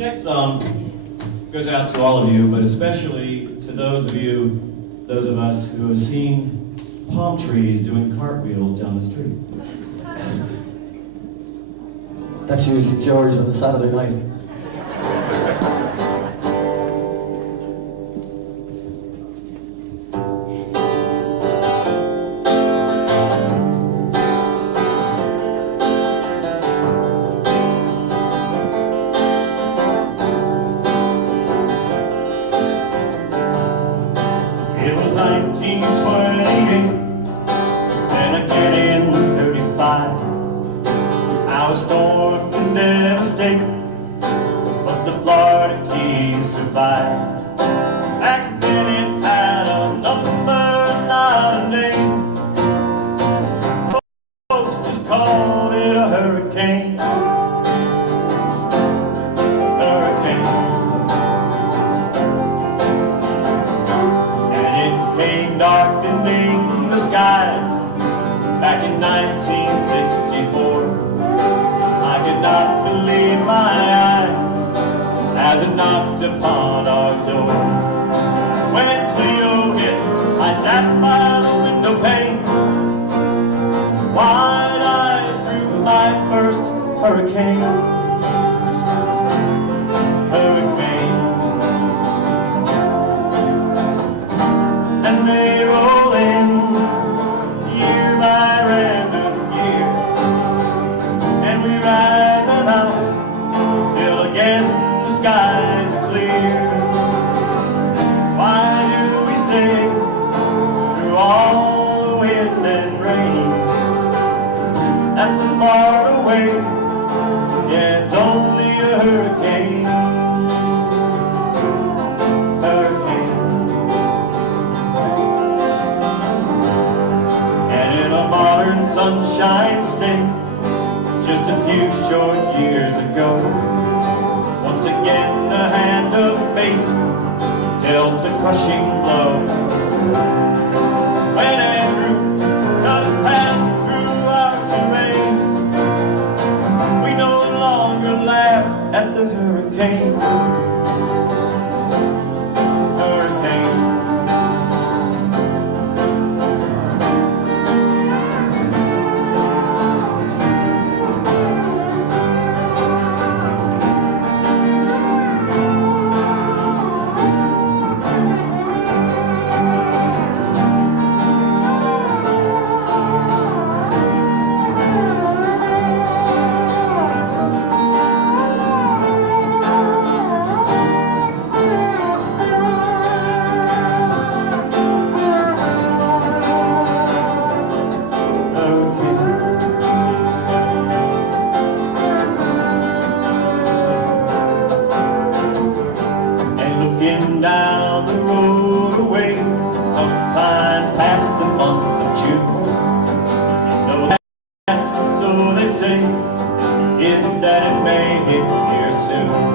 next song goes out to all of you, but especially to those of us who have seen palm trees doing cartwheels down the street. That's usually George on a Saturday night. It was 1928, and again in 35. I was stormed and devastated, but the Florida Keys survived. Back then it had a number, not a name. Folks just called it a hurricane. Darkening the skies back in 1964. I could not believe my eyes as it knocked upon our door. When Cleo hit, I sat by the window pane, wide-eyed through my first hurricane. And they roll in year by random year, and we ride them out till again the skies are clear. Why do we stay through all the wind and rain? That's the Florida way, yeah, it's only a hurricane. Sunshine State, just a few short years ago, once again the hand of fate dealt a crushing blow. When Andrew cut its path through our terrain, we no longer laughed at the hurricane. Down the road away, sometime past the month of June. And no last, so they say, is that it may hit here soon.